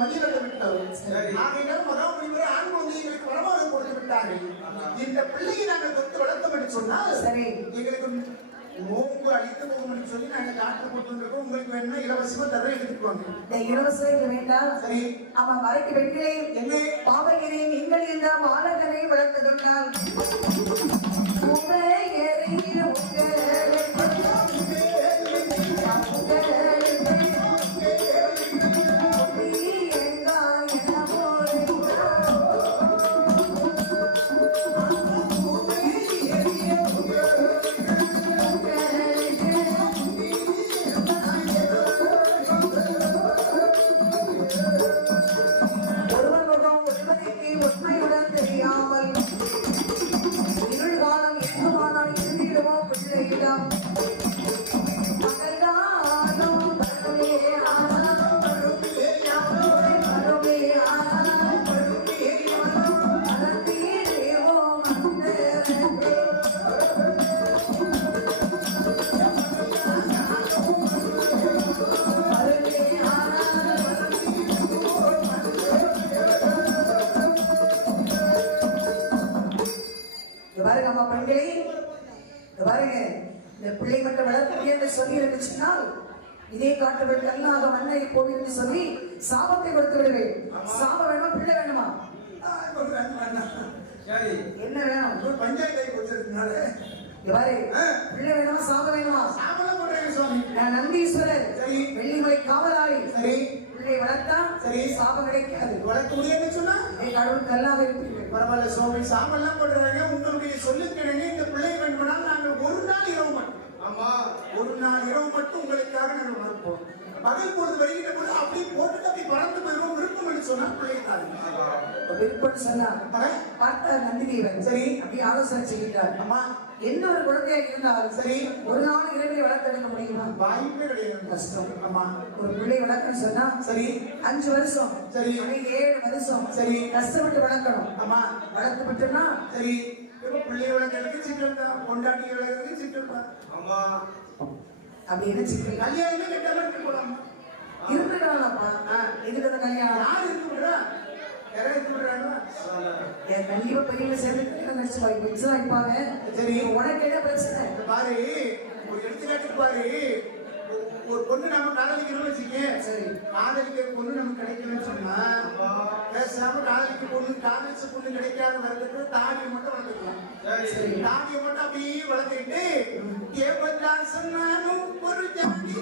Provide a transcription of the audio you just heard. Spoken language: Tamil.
மதியிலிருந்து விட்டோம். ஆகையால் மகாமுனிவரே ஆண் குழந்தைகளுக்கு வரமாக கொடுத்து விட்டார்கள். இந்த பிள்ளையை நாங்கள் தொட்டு வளர்த்தோம் என்று சொன்னால் சரி எங்களுக்கு நோம்பு அழித்து போகும்னு சொல்லி நாங்க காட்டு போட்டுருக்கோம். உங்களுக்கு வேணும்னா இலவசமா தர எடுத்துக்குவாங்க. இலவசம் வேண்டாம். சரி அவன் வரைக்கும் பெண்களே என்ன பாவகிரியின் எங்கள் இந்த பாலகனை வளர்த்ததுண்டால் பிள்ளை மட்டும் வளர்க்க சொல்லி இருந்துச்சுனால் இதே காட்டுகள் கல்லாக மண்ணை போய் என்று சொல்லி சாபத்தை கொடுத்து விடுவேன். சாபம் வேணுமா பிள்ளை வேணுமா? என்ன வேணும்? பஞ்சாயத்தை கொடுத்ததுனால பிள்ளை வேணுமா சாபம் வேணுமா? நான் நந்தீஸ்வரர் வெள்ளிமலை காவலாளி. சரி பிள்ளை வளர்த்தா சரி சாபம் கிடைக்காது. வளர்க்க முடியாதுன்னு சொன்னா கடவுள் கல்லாக இருப்பீர்கள். பரவாயில்ல சுவாமி சாபம்லாம் போடுறாங்க. உங்களுடைய சொல்லுக்கிழங்கு இந்த பிள்ளை வேண்டுமானால் நாங்கள் ஒரு நாள் இரவு மட்டும் ஒரு நாள் இரவு மட்டும் உங்களுக்காக நாங்கள் வளர்ப்போம். பகல் பொழுது வருகின்ற பொழுது அப்படி போட்டுட்டு அப்படி பறந்து போயிடும். விருப்பம் என்று சொன்னா பிள்ளைகள் விருப்பம் சொன்னா பார்த்த நந்திதேவன் சரி அப்படி ஆலோசனை செய்கிறார். அம்மா என்ன ஒரு குழந்தையாக இருந்தாலும் சரி ஒரு நாள் இரவில் வளர்த்தெடுக்க முடியுமா? வாய்ப்பே கிடையாது. கஷ்டம். அம்மா ஒரு பிள்ளை வளர்க்கணும் சொன்னா சரி 5 வருஷம் சரி 7 வருஷம் சரி கஷ்டப்பட்டு வளர்க்கணும். அம்மா வளர்த்து விட்டோம்னா சரி பிள்ளை வளர்க்கறதுக்கு சிக்கல் தான். கொண்டாட்டி வளர்க்கறதுக்கு சிக்கல் தான். அம்மா அப்படி என்ன சிக்கல்? கல்யாணமே கட்டலாம் போலாமா? இருந்துடாப்பா. எதுக்கு கல்யாணம்? யார் இருக்குறா? கண்டிப்பா பெரிய சேர்ந்து நடிச்சு வைப்பாங்க. சரி உனக்கு என்ன பிரச்சனை? பாரு ஒரு எடுத்துக்காட்டுக்கு பாரு ஒரு பொண்ணு நம்ம காதலிக்கணும்னு வச்சுக்க. சரி காதலிக்கிற பொண்ணு நமக்கு கிடைக்கணும்னு சொன்னா பேசாம காதலிக்க பொண்ணு காதலிச்ச பொண்ணு கிடைக்காத வர்றதுக்கு தாடியை மட்டும் வளர்த்துக்கலாம். சரி தாடியை மட்டும் அப்படியே வளர்த்துக்கிட்டு கேப்பதா சொன்னாலும் ஒரு ஜாதி